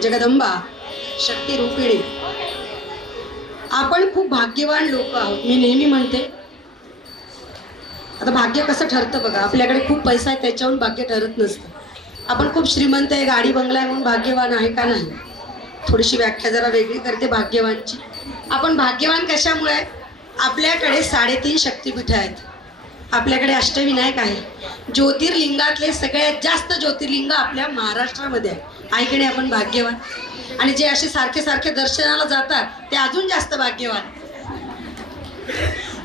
जगदंबा शक्ती रूपिणी. आपण खूप भाग्यवान लोक आहोत. मी नेहमी म्हणते, आता भाग्य कसं ठरतं बघा. आपल्याकडे खूप पैसा आहे त्याच्याहून भाग्य ठरत नसतं. आपण खूप श्रीमंत आहे, गाडी बंगला आहे म्हणून भाग्यवान आहे का नाही. थोडीशी व्याख्या जरा वेगळी करते भाग्यवानची. आपण भाग्यवान कशामुळे आहे? आपल्याकडे 3.5 शक्तिपीठ आहेत. आपल्याकडे अष्टविनायक आहे. ज्योतिर्लिंगातले सगळ्यात जास्त ज्योतिर्लिंग आपल्या महाराष्ट्रामध्ये आहे. ऐकणे आपण भाग्यवान. आणि जे असे सारखे सारखे दर्शनाला जातात ते अजून जास्त भाग्यवान,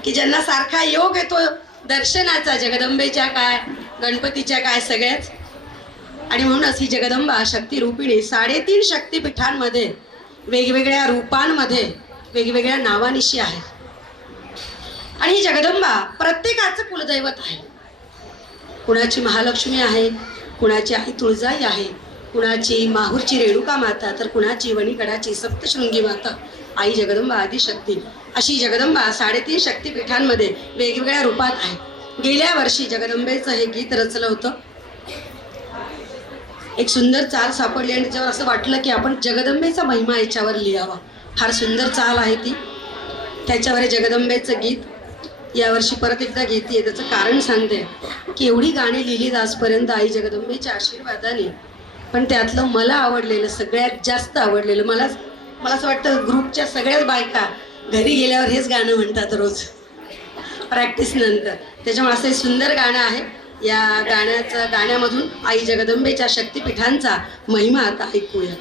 की ज्यांना सारखा योग येतो दर्शनाचा, जगदंबेच्या काय गणपतीच्या काय सगळ्याच. आणि म्हणूनच ही जगदंबा शक्ती रूपिणी 3.5 शक्तिपीठांमध्ये वेगवेगळ्या रूपांमध्ये वेगवेगळ्या नावानिशी आहे. आणि ही जगदंबा प्रत्येकाचं कुलदैवत आहे. कुणाची महालक्ष्मी आहे, कुणाची आई तुळजाई आहे, कुणाची माहूरची रेणुका माता, तर कुणाची वणीगडाची सप्तशृंगी माता आई जगदंबा आदिशक्ती. अशी जगदंबा 3.5 शक्तिपीठांमध्ये वेगवेगळ्या रूपात आहे. गेल्या वर्षी जगदंबेचं हे गीत रचलं होतं. एक सुंदर चाल सापडली आणि त्याच्यावर असं वाटलं की आपण जगदंबेचा महिमा याच्यावर लिहावा. फार सुंदर चाल आहे ती. त्याच्यावर जगदंबेचं गीत यावर्षी परत एकदा घेते. त्याचं कारण सांगते की एवढी गाणी लिहिलीत आजपर्यंत आई जगदंबेच्या आशीर्वादाने, पण त्यातलं मला आवडलेलं, सगळ्यात जास्त आवडलेलं, मला असं वाटतं ग्रुपच्या सगळ्याच बायका घरी गेल्यावर हेच गाणं म्हणतात रोज प्रॅक्टिस नंतर. त्याच्यामुळे असं सुंदर गाणं आहे. या गाण्यामधून आई जगदंबेच्या शक्तिपीठांचा महिमा आता ऐकूया.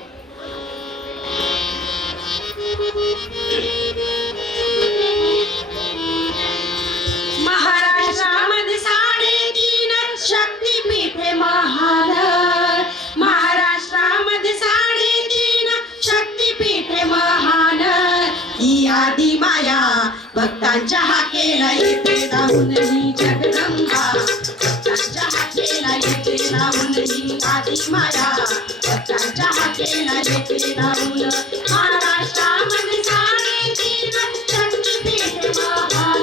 महाराष्ट्रामध्ये 3.5 शक्तिपीठे महान. महाराष्ट्रामध्ये 3.5 शक्तिपीठे महान. ही आदी माया भक्तांच्या हाकेला येते धावून ही जगदंबा. भक्तांच्या हाकेला येते धावून ही आदी माया. भक्तांच्या हाकेला येते धावून. महाराष्ट्रामध्ये 3.5 शक्तिपीठे महान.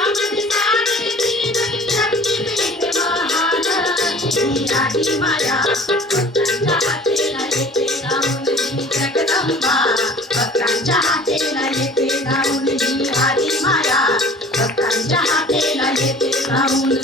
महाराष्ट्रामध्ये 3.5 शक्तिपीठे महान. ही आदी माया भक्तांच्या हाकेला येते धावून ही जगदंबा. भक्तांच्या हाकेला येते धावून ही आदी माया. भक्तांच्या हाकेला येते धावून.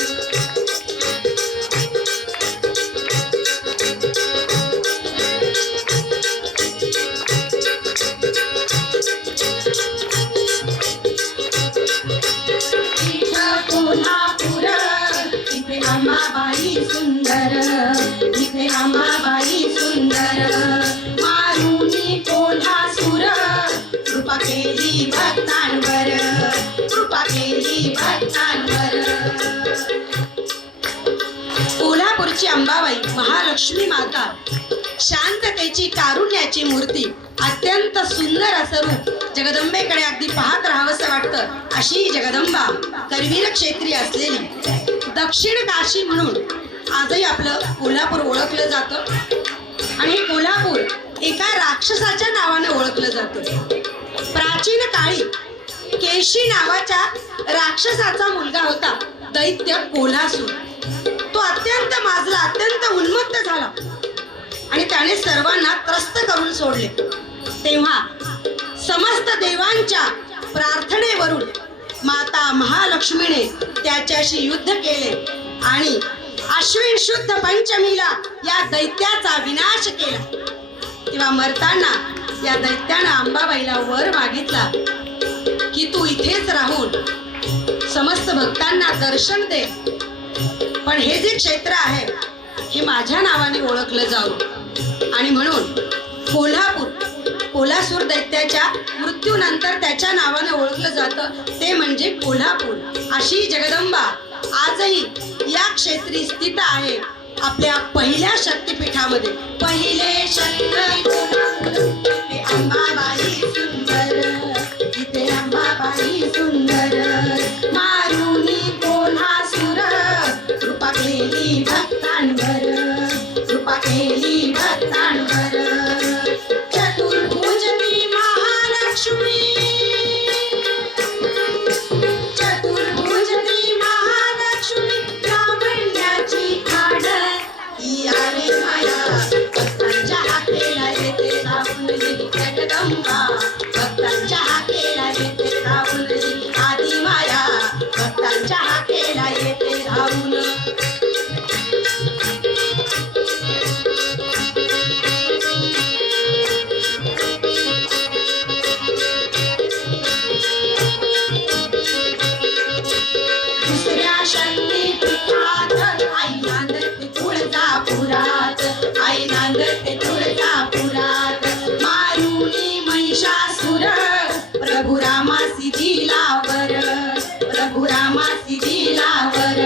कोल्हापूर इथे अंबाबाई सुंदर. इथे अंबाबाई सुंदर. मारुनी कोल्हासूर कृपा केली भक्तांवर. कृपा केली भक्तांवर. कोल्हापूरची अंबाबाई महालक्ष्मी माता, शांततेची कारुण्याची मूर्ती, अत्यंत सुंदर असं रूप. जगदंबेकडे अगदी पाहत राहावंसं वाटतं अशी जगदंबा करवीर क्षेत्री असलेली दक्षिण काशी म्हणून आजही आपलं कोल्हापूर ओळखलं जातं. आणि हे कोल्हापूर एका राक्षसाच्या नावाने ओळखलं जातं. प्राचीन काळी केशी नावाच्या राक्षसाचा मुलगा होता दैत्य कोल्हासूर. तो अत्यंत माजला, अत्यंत उन्मत्त झाला आणि त्याने सर्वांना त्रस्त करून सोडले. तेव्हा समस्त देवांच्या प्रार्थनेवरून माता महालक्ष्मीने त्याच्याशी युद्ध केले आणि आश्विन शुद्ध पंचमीला या दैत्याचा विनाश केला. तेव्हा मरताना या दैत्यानं अंबाबाईला वर मागितला की तू इथेच राहून समस्त भक्तांना दर्शन दे, पण हे जे क्षेत्र आहे हे माझ्या नावाने ओळखलं जाऊ. आणि म्हणून कोल्हासूर दैत्याच्या मृत्यूनंतर त्याच्या नावाने ओळखलं जातं, ते म्हणजे कोल्हापूर. अशी जगदंबा आजही या क्षेत्री स्थित आहे आपल्या पहिल्या शक्तिपीठामध्ये. पहिले शक्तिपीठ इथे अंबाबाई सुंदर. इथे अंबाबाई सुंदर. मारुनी कोल्हासूर कृपा केली भक्तांवर. कृपा केली भक्तांवर. चतुर्भुजनी महालक्ष्मी. चतुर्भुजनी महालक्ष्मी लावण्याची खाड. ही आली माया धावूनली जगदंबा भक्तांच्या हाकेला येते धावूनली आदी माया भक्तांच्या हाकेला येते धावून दुसऱ्या शक्तीपीठात आई नांदते तुळजापुरात आई नांदते तुळजापुरात मारुनी महिषासुर प्रभु रामासी दिलावर प्रभु रामासी दिलावर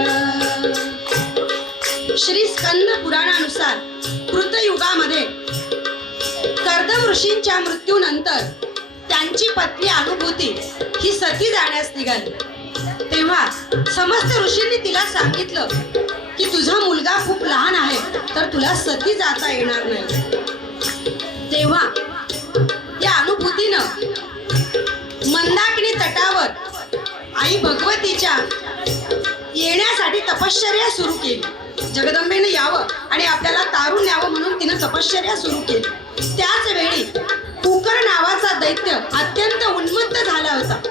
श्री स्कंद पुराणानुसार कृतयुगामध्ये कर्दम ऋषींच्या मृत्यूनंतर त्यांची पत्नी अनुभूती ही सती जाण्यास निघाली. तेव्हा समस्त ऋषींनी तिला सांगितलं की तुझा मुलगा खूप लहान आहे तर तुला सती जाता येणार नाही. तेव्हा या अनुभूतीनं मंदाकिनी तटावर आई भगवतीच्या येण्यासाठी तपश्चर्या सुरू केली. जगदंबेनं यावं आणि आपल्याला तारून न्यावं म्हणून तिनं तपश्चर्या सुरू केली. त्याच वेळी कुकर नावाचा दैत्य अत्यंत उन्मत्त झाला होता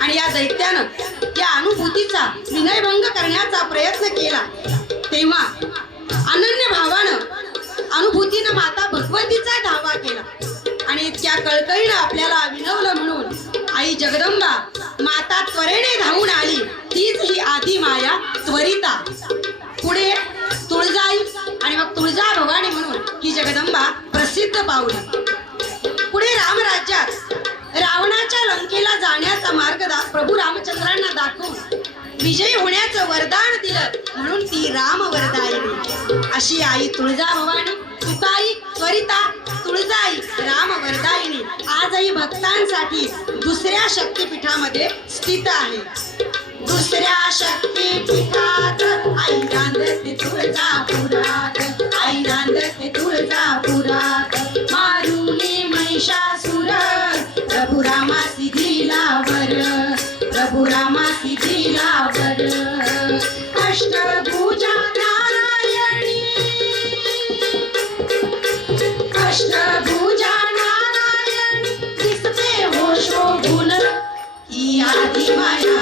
आणि या दैत्यानं या अनुभूतीचा विनयभंग करण्याचा प्रयत्न केला. तेव्हा अनन्य भावानं अनुभूतीनं माता भगवतीचा धावा केला आणि इतक्या कळकळीनं आपल्याला विनवलं म्हणून आई जगदंबा माता त्वरेने धावून आली. तीच ही आदी माया त्वरिता. पुढे तुळजाई आणि मग तुळजा भवानी म्हणून ही जगदंबा प्रसिद्ध पावली. पुढे रामराज्यात रावणाच्या लंकेला जाण्याचा मार्ग प्रभू रामचंद्रांना दाखवून विजयी होण्याचं वरदान दिलं म्हणून ती रामवरदायिनी अशी आई तुळजा भवानी तुकाई त्वरिता तुळजाई रामवरदायिनी आजही भक्तांसाठी दुसऱ्या शक्तिपीठामध्ये स्थित आहे. दुसऱ्या शक्तिपीठात आई नांदते तुळजापुरात आई नांदते तुळजापुरात मारुनी महिषासुर प्रभु रामासी दिलावर प्रभु रामासी दिलावर अष्टभुजा नारायणी अष्टभुजा नारायणी दिसते हो शोभून ही आदी माया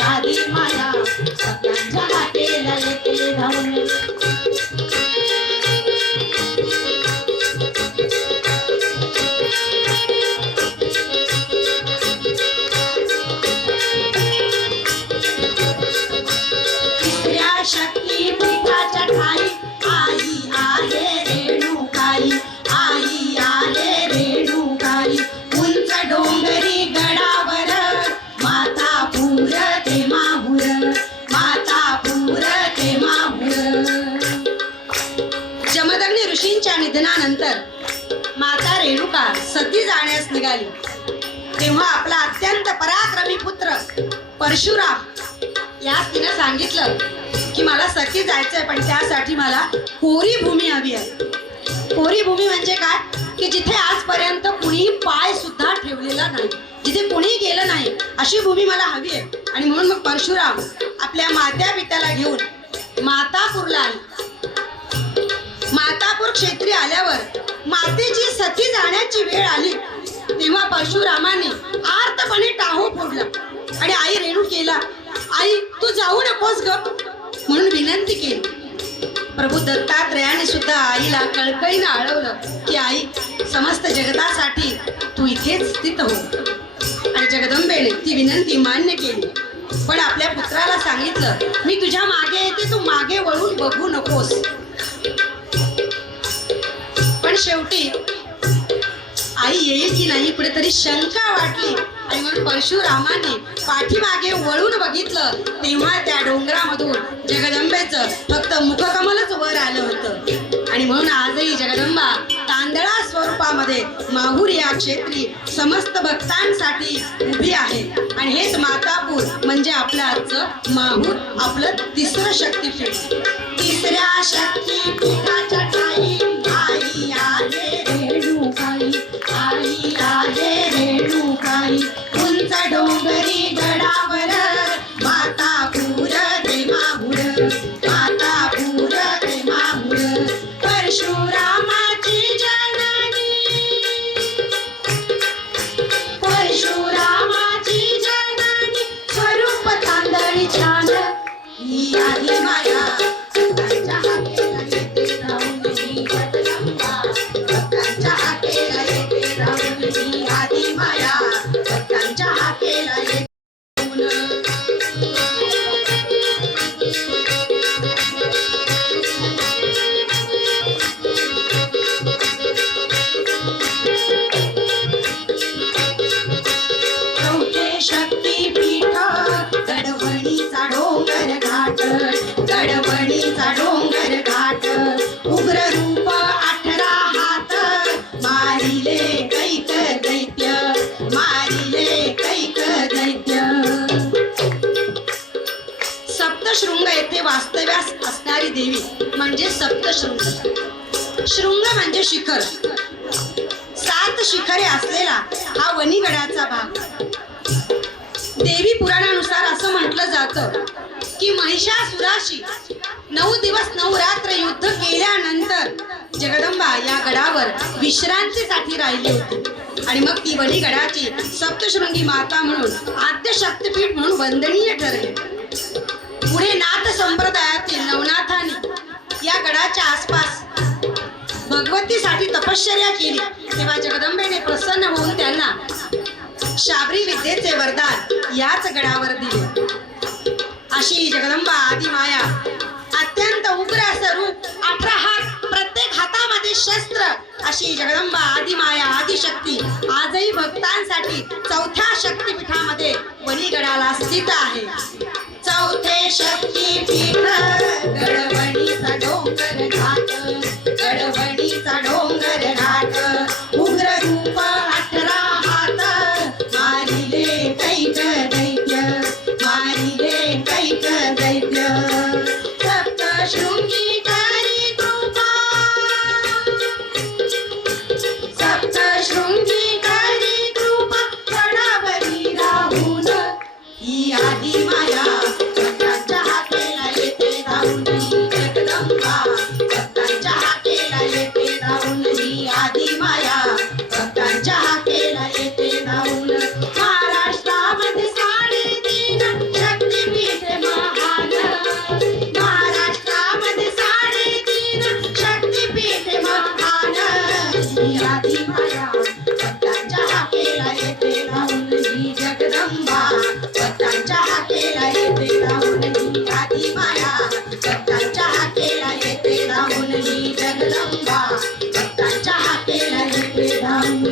आदी माया भक्तांच्या हाकेला येते धावून तिसऱ्या शक्तीपीठाच्या ठाई आई आहे रेणुकाई आई आहे रेणुकाई उंच डोंगरी गडावर माता पूर ते माहुर माता पूर ते माहुर. जमदग्नी ऋषींच्या निधनानंतर माता रेणुका सती जाण्यास निघाली. तेव्हा आपला अत्यंत पराक्रमी पुत्र परशुराम यास तिने सांगितलं की मला सती जायचंय पण त्यासाठी मला कोरी भूमी हवी आहे. कोरी भूमी म्हणजे काय की जिथे आजपर्यंत कुणी पाय सुद्धा ठेवलेला नाही जिथे कुणी गेलं नाही अशी भूमी मला हवी आहे. आणि म्हणून मग परशुराम आपल्या मात्या पित्याला घेऊन मातापूरला आले. मातापूर क्षेत्री आल्यावर मातेची सती जाण्याची वेळ आली तेव्हा परशुरामाने आर्तपणे टाहो फोडला आणि आई रेणुकेला आई तू जाऊ नकोस ग म्हणून विनंती केली. प्रभू दत्तात्रयाने सुद्धा आईला कळकळीनं आळवलं की आई समस्त जगतासाठी तू इथेच स्थित हो. आणि जगदंबेने ती विनंती मान्य केली पण आपल्या पुत्राला सांगितलं मी तुझ्या मागे येते तू मागे वळून बघू नकोस. पण शेवटी आई येईल की नाही कुठेतरी शंका वाटली आणि म्हणून परशुरामाने पाठीमागे वळून बघितलं तेव्हा त्या डोंगरामधून जगदंबेचं फक्त मुखकमलच वर आलं होतं. आणि म्हणून आजही जगदंबा तांदळा स्वरूपामध्ये माहूर या क्षेत्री समस्त भक्तांसाठी उभी आहे. आणि हेच मातापूर म्हणजे आपलं आजचं माहूर आपलं तिसरं शक्तीपीठ. तिसऱ्या शक्तीपीठाच्या ठाई आई आहे रेणुकाई आई आहे रेणुकाई उंच डोंगरी गडावर माता पूर ते माहूर माता पुरते माहुर परशुरामाची जननी परशुरामाची जननी स्वरूप तांदळी छान ही आली माया भक्तांच्या हाकेला येते राहून ही जगदंबा भक्तांच्या हाकेला येते राहून ही आली माया भक्तांच्या हाकेला येते गडबडीचा डोंगर घाट उग्र रूप 18 हात मारिले कैक दैत्य सप्तशृंग येथे वास्तव्यास असणारी देवी म्हणजे सप्तशृंग शृंग म्हणजे शिखर 7 शिखरे असलेला हा वणीगडाचा भाग देवी पुराणानुसार असं म्हटलं जातं की महिषासुराशी 9 दिवस 9 रात्र युद्ध केल्यानंतर जगदंबा या गडावर विश्रांतीसाठी राहिली होती आणि मग ती वणीगडाची सप्तशृंगी माता म्हणून आद्य शक्तिपीठ म्हणून वंदनीय ठरली पुढे नाथ संप्रदायातील नवनाथांनी या गडाच्या आसपास भगवतीसाठी तपश्चर्या केली तेव्हा जगदंबेने प्रसन्न होऊन त्यांना शाबरी विद्येचे वरदान याच गडावर दिले अशी जगदंबा आदिमाया अत्यंत उग्र असं रूप 18 हात प्रत्येक हातामध्ये शस्त्र अशी जगदंबा आदिमाया आदिशक्ती आजही भक्तांसाठी 4थ्या शक्तिपीठामध्ये वणीगडाला स्थित आहे 4थे शक्तिपीठ गडबडीचा डोंगर घाट गडबडीचा डोंगर घाट उग्र रूप 18 हात मारिले कैक दैत्य सप्तशृंगी करी कृपा गडावरी राहून ही आदी माया भक्तांच्या हाकेला येते राहून ही जगदंबा भक्तांच्या हाकेला येते राहून ही आदी माया भक्तांच्या हाकेला येते राहून महाराष्ट्रामध्ये 3.5 शक्तिपीठ महान महाराष्ट्रामध्ये 3.5 शक्तिपीठ महान ही आदी माया भक्तांच्या हाकेला येते राहून ही जगदंबा भक्तांच्या हाकेला येते राहून ही आदी माया भक्तांच्या हाकेला येते राहून ही जगदंबा भक्तांच्या हाकेला येते राहून